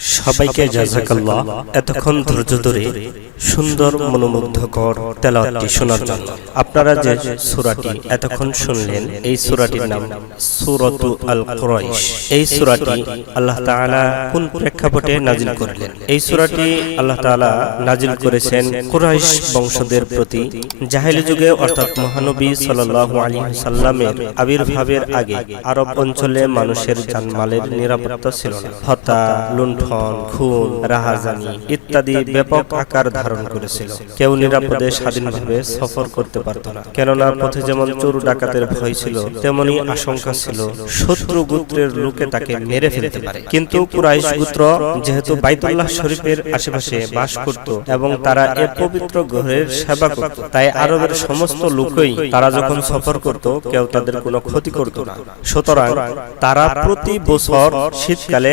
সবাইকে জাজাকাল্লাহ। এতক্ষণ ধৈর্য ধরে সুন্দর মনোমুগ্ধকর তেলাওয়াতটি শোনার জন্য। আপনারা যে সূরাটি এতক্ষণ শুনলেন এই সূরাটির নাম সূরাতু আল কুরাইশ। এই সূরাটি আল্লাহ তাআলা কোন প্রেক্ষাপটে নাজিল করলেন? এই সূরাটি আল্লাহ তাআলা নাজিল করেছেন কুরাইশ বংশদের প্রতি। জাহেলি যুগে অর্থাৎ মহানবী সাল্লাল্লাহু আলাইহি সাল্লামের আবির্ভাবের আগে আরব অঞ্চলে মানুষের জানমালের নিরাপত্তা ছিল না। হত্যা লুণ্ঠন খুন, রাহাজানি ইত্যাদি ব্যাপক আকার ধারণ করেছিল। কেউ নিরাপদে স্বাধীনভাবে সফর করতে পারত না। কেননা পথে যেমন চোর ডাকাতের ভয় ছিল, তেমনি আশঙ্কা ছিল শত্রু গোত্রের লোকে তাকে মেরে ফেলতে পারে। কিন্তু কুরাইশ গোত্র যেহেতু বাইতুল্লাহ শরীফের আশেপাশে বাস করত এবং তারা এ পবিত্র গ্রহের সেবা করত, তাই আরবের সমস্ত লোকই তারা যখন সফর করত, কেউ তাদের কোনো ক্ষতি করত না। সুতরাং তারা প্রতি বছর শীতকালে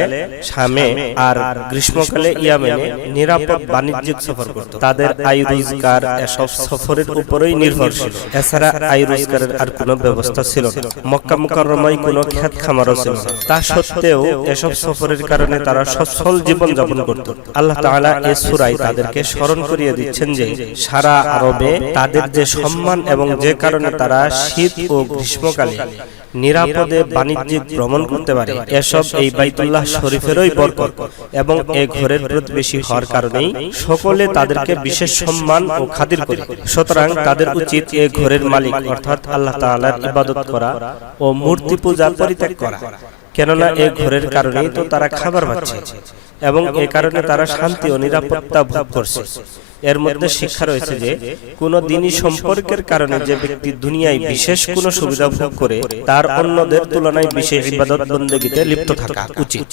শামে আর গ্রীষ্মকালে ইয়ামেনে নিরাপদ বাণিজ্যিক সফর করত। তাদের আয় রোজগার এসব সফরের উপরেই নির্ভরশীল। এছাড়া আয় রোজগারের আর কোনো ব্যবস্থা ছিল না। মক্কা মুকাররমায় কোনো ক্ষেত খামারও ছিল না। তা সত্ত্বেও এসব সফরের কারণে তারা সচ্ছল জীবন যাপন করত। আল্লাহ তাআলা এ সূরায় তাদেরকে স্মরণ করিয়ে দিচ্ছেন যে, সারা আরবে তাদের যে সম্মান এবং যে কারণে তারা শীত ও গ্রীষ্মকালে নিরাপদে বাণিজ্যিক ভ্রমণ করতে পারে। এসব এই বাইতুল্লাহ শরীফেরই বরকত এবং এ ঘরের প্রতিবেশী হওয়ার কারণেই সকলে তাদেরকে বিশেষ সম্মান ও খাতির করে। সুতরাং তাদের উচিত এ ঘরের মালিক অর্থাৎ আল্লাহ তাআলার ইবাদত করা ও মূর্তি পূজা পরিত্যাগ করা। কেননা এ ঘরের কারণেই তো তারা খাবার পাচ্ছে এবং এ কারণে তারা শান্তি ও নিরাপত্তা ভোগ করছে। এর মধ্যে শিক্ষা রয়েছে যে কোন দিনই সম্পর্কের কারণে যে ব্যক্তি দুনিয়ায় বিশেষ কোনো সুবিধা ভোগ করে তার অন্যদের তুলনায় বিশেষ ইবাদত বন্দেগীতে লিপ্ত থাকা উচিত।